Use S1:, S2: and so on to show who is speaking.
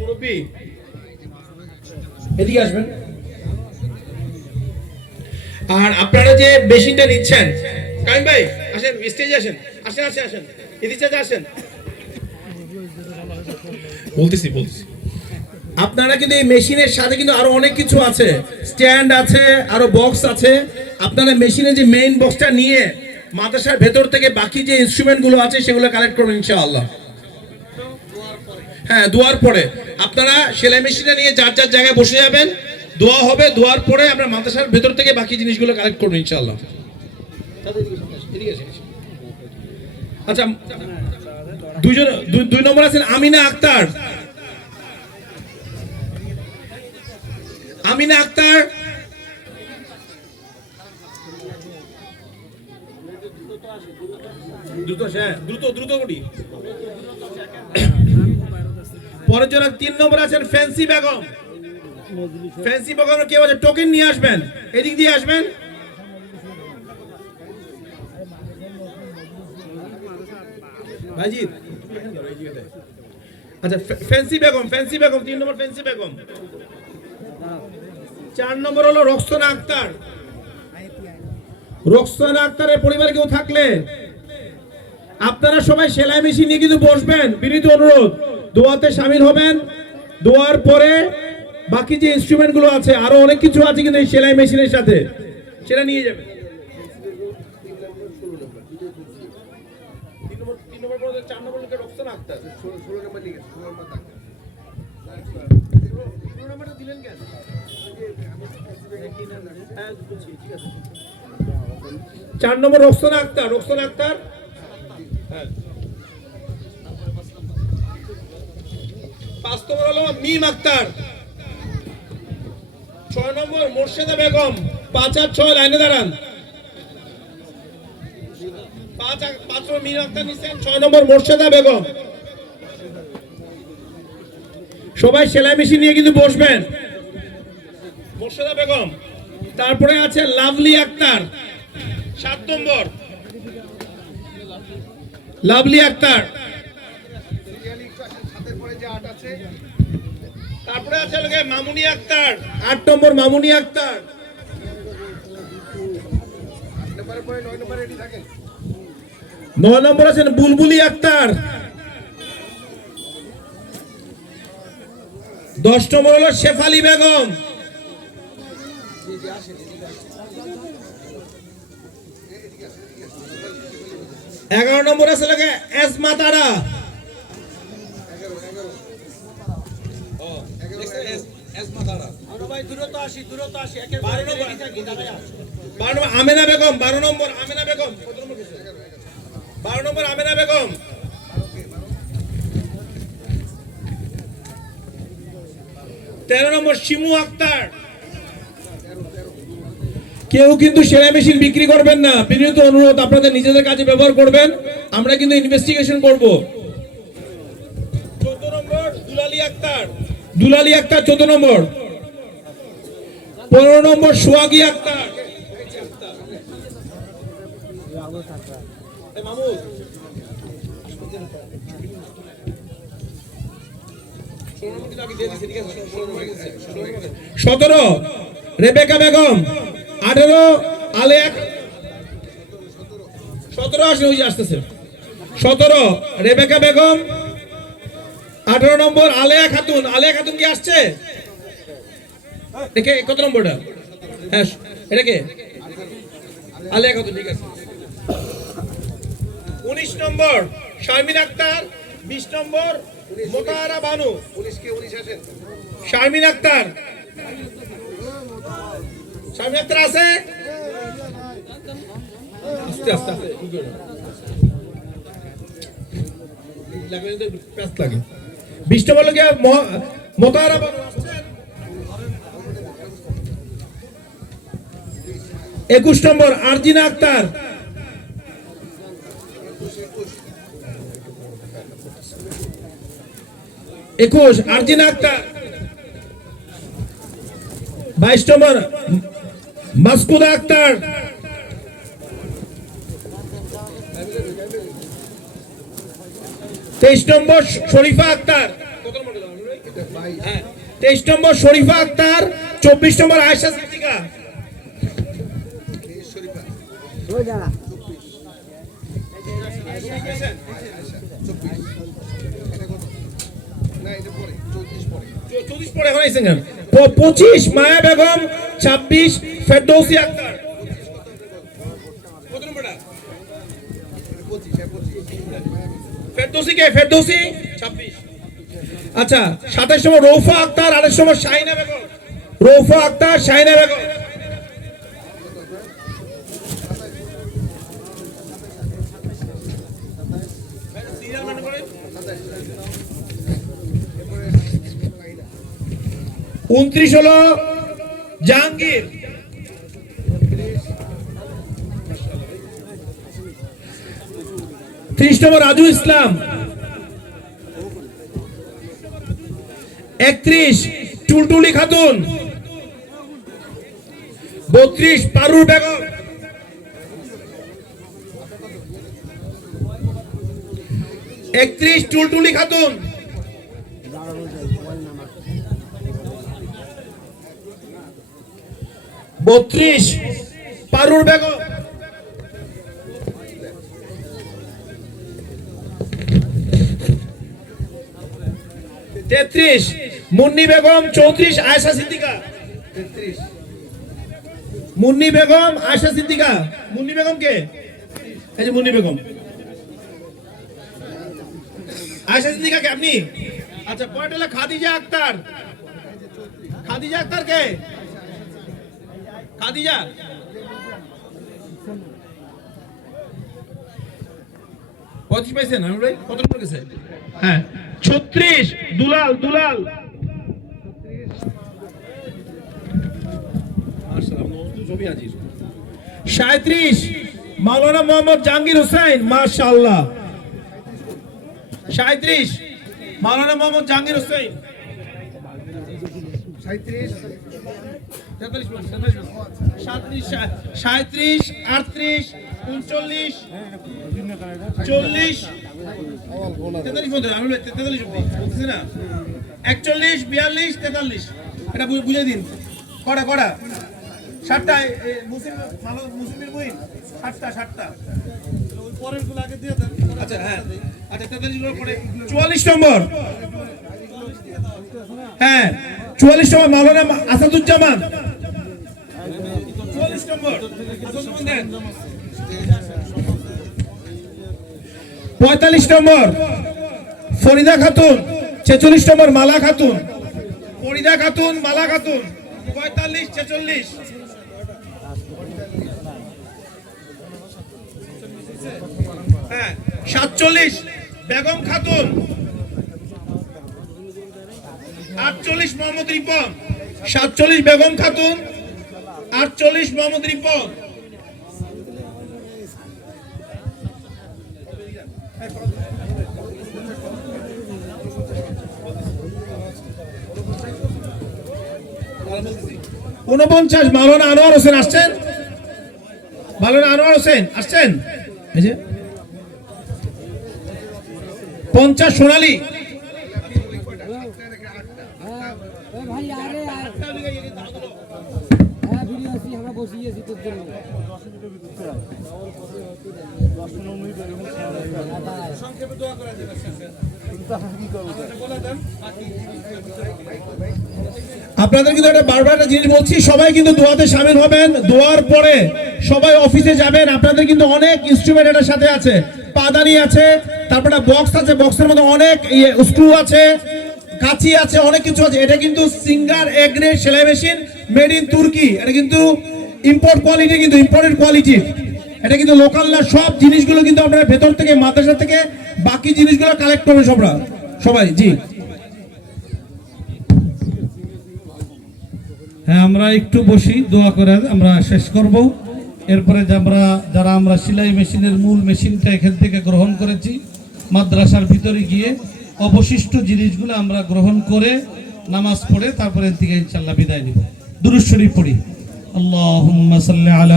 S1: মুরব্বী। এদিকে আসবেন। আর আপনারা যে মেশিনটা নিচ্ছেন কাইম ভাই আসেন স্টেজে আসেন। আসেন আসেন আসেন। এদিকে আসেন। বলতেছি বলতেছি। আপনারা কিন্তু এই মেশিনের সাথে কিন্তু আরও অনেক কিছু আছে। স্ট্যান্ড আছে আরও বক্স আছে। আপনারা মেশিনের যে মেইন বক্সটা নিয়ে মাদ্রাসার ভেতর থেকে বাকি যে ইনস্ট্রুমেন্টগুলো আছে সেগুলো কালেক্ট করবেন ইনশাআল্লাহ। হ্যাঁ দোয়ার পরে। আপনারা সেলাই মেশিনটা নিয়ে যার যার জায়গায় বসে যাবেন দোয়া হবে দোয়ার পরে আমরা মাদ্রাসার ভেতর থেকে বাকি জিনিসগুলো কালেক্ট করব ইনশাআল্লাহ। আচ্ছা দুইজন দুই- দুই নম্বর আছেন আমিনা আক্তার। আমিনা আক্তার। দ্রুত দ্রুত দ্রুত করি। পরের জন্য তিন নম্বর আছেন ফ্যান্সি বেগম। ফ্যান্সি বেগম কেউ টোকেন নিয়ে আসবেন। এদিক দিয়ে আসবেন। আচ্ছা ফ্যান্সি বেগম ফ্যান্সি বেগম, তিন নম্বর ফ্যান্সি বেগম। চার নম্বর আক্তার। আক্তারের পরিবারে কেউ থাকলে আপনারা সবাই সেলাই মেশিন নিয়ে কিন্তু বসবেন। বিনীত অনুরোধ। দোয়াতে সামিল হবেন। দোয়ার পরে বাকি যে ইনস্ট্রুমেন্টগুলো আছে আরও অনেক কিছু আছে কিন্তু এই সেলাই মেশিনের সাথে। সেটা নিয়ে যাবেন। চার নম্বর রোকসানা আক্তার রোকসানা আক্তার পাঁচ নম্বর হলো মিম আক্তার। ছয় নম্বর মোর্শেদা বেগম, পাঁচ আর ছয়, লাইনে দাঁড়ান। পাঁচ পাঁচ মিম আক্তার নিচ্ছেন ছয় নম্বর মোর্শেদা বেগম। সবাই সেলাই মেশিন নিয়ে কিন্তু বসবেন। মোর্শেদা বেগম, তারপরে আছে লাভলি আক্তার। সাত নম্বর। লাভলি আক্তার। তারপরে আছে লোকে মামুনি আক্তার। আট নম্বর মামুনি আক্তার। নয় নম্বর আছেন বুলবুলি আক্তার। দশ নম্বর হলো শেফালি বেগম। এগারো নম্বর আছে লোকে এসমা তারা আমেনা বেগম বারো নম্বর আমেনা বেগম? বারো নম্বর আমেনা বেগম। তেরো নম্বর শিমু আক্তার। কেউ কিন্তু সেলাই মেশিন বিক্রি করবেন না। বিনীত অনুরোধ আপনাদের নিজেদের কাজে ব্যবহার করবেন। আমরা কিন্তু ইনভেস্টিগেশন করব। চোদ্দ নম্বর দুলালি আক্তার। দুলালি আক্তার চোদ্দ নম্বর। পনেরো নম্বর সোয়াগি আক্তার। সতেরো, রেবেকা বেগম। আঠেরো আলেক সতেরো আসে ওই আসতেছে। সতেরো, রেবেকা বেগম। আঠেরো নম্বর আলেয়া খাতুন। আলেয়া খাতুন কি আসছে? দেখে কত নম্বরটা? হ্যাঁ এটা কে? আলেয়া খাতুন, ঠিক আছে। উনিশ নম্বর, শারমিন আক্তার। বিশ নম্বর, মোতাহারা বানু। শারমিন আক্তার। শারমিন আক্তার আছে? আস্তে আস্তে আস্তে লাগে। না, প্যাঁচ লাগে বিশ নম্বর লোকে মোতাহারা বানু আসছেন? একুশ নম্বর আরজিনা আক্তার। একুশ আরজিনা আক্তার। বাইশ নম্বর মাসকুদা আক্তার। তেইশ নম্বর শরীফা আক্তার? তেইশ নম্বর শরীফা আক্তার, চব্বিশ নম্বর আয়সা সিদ্দিকা। পঁচিশ, মায়া বেগম, ছাব্বিশ, ফেরদৌসি আক্তার কত নম্বরটা? আচ্ছা রৌফা আক্তার শাহিনা বেগম। রৌফা আক্তার শাহিনা বেগম। উনত্রিশ হলো জাহাঙ্গীর। ত্রিশ নম্বর রাজু ইসলাম। একত্রিশ টুলটুলি খাতুন। বত্রিশ পারুর বেগম। একত্রিশ টুলটুলি খাতুন। বত্রিশ পারুর বেগম। তেত্রিশ। মুন্নি বেগম চৌত্রিশ আয়সা সিদ্দিকা। মুন্নি বেগম আয়সা সিদ্দিকা। মুন্নি বেগম কে? এই যে মুন্নি বেগম। আয়সা সিদ্দিকা কে আপনি? আচ্ছা পয়েন্ট হলো খাদিজা আক্তার। খাদিজা আক্তার কে? খাদিজা। পঁচিশ পাইছেন আমি ভাই? কত নম্বর গেছে? হ্যাঁ। ছত্রিশ দুলাল দুলাল। সাঁত্রিশ মাওলানা মোহাম্মদ জাহাঙ্গীর হোসেন সাঁত্রিশ মাওলানা মোহাম্মদ জাহাঙ্গীর সা- সাঁত্রিশ আটত্রিশ চল্লিশ। তেতাল্লিশ আমি তেতাল্লিশ না? একচল্লিশ বিয়াল্লিশ তেতাল্লিশ। এটা বুঝে দিন। কটা কটা? ষাটটা এ- এ, মুসলিম মুসলিমের বই ষাটটা ষাটটা আচ্ছা হ্যাঁ। আচ্ছা তেতাল্লিশ পরে চুয়াল্লিশ নম্বর। হ্যাঁ চুয়াল্লিশ নম্বর আসাদুজ্জামান। চুয়াল্লিশ নম্বর। দেন। পঁয়তাল্লিশ নম্বর, ফরিদা খাতুন, ছেচল্লিশ নম্বর, মালা খাতুন। ফরিদা খাতুন, মালা খাতুন, পঁয়তাল্লিশ, ছেচল্লিশ। হ্যাঁ সাতচল্লিশ, বেগম খাতুন। আটচল্লিশ, মোহাম্মদ রিপন। সাতচল্লিশ, বেগম খাতুন। আটচল্লিশ, মোহাম্মদ রিপন। উনপঞ্চাশ মাওলানা আনোয়ার হোসেন আসছেন? মাওলানা আনোয়ার হোসেন আসছেন? পঞ্চাশ সোনালী
S2: এ ভাই আরে আর হ্যাঁ ভিডিও আছি আমরা বসিয়েছি তোর জন্য
S1: আপনাদের কিন্তু একটা বারবার একটা জিনিস বলছি সবাই কিন্তু দোয়াতে সামিল হবেন। দোয়ার পরে সবাই অফিসে যাবেন। আপনাদের কিন্তু অনেক ইনস্ট্রুমেন্ট এটার সাথে আছে। পাদানি আছে তারপরে বক্স আছে। বক্সের মধ্যে অনেক স্ক্রু আছে কাঁচি আছে অনেক কিছু আছে। এটা কিন্তু সিঙ্গার এগ্রে সেলাই মেশিন মেড ইন তুর্কি এটা কিন্তু ইম্পোর্ট কোয়ালিটি কিন্তু ইম্পোর্টেড কোয়ালিটি এটা কিন্তু লোকাল না, সব জিনিসগুলো কিন্তু আপনারা ভেতর থেকে, মাদ্রাসা থেকে বাকি জিনিসগুলো কালেক্ট করবেন সবরা। সবাই, জি।
S3: হ্যাঁ আমরা একটু বসি, দোয়া করে আমরা শেষ করব। এরপরে আমরা, যারা আমরা সেলাই মেশিনের মূল মেশিনটা এখান থেকে গ্রহণ করেছি, মাদ্রাসার ভিতরে গিয়ে অবশিষ্ট জিনিসগুলো আমরা গ্রহণ করে নামাজ পড়ে তারপরে থেকে ইনশাল্লাহ বিদায় নিব। দুরুশ্বরী পড়ি। اللهم صل على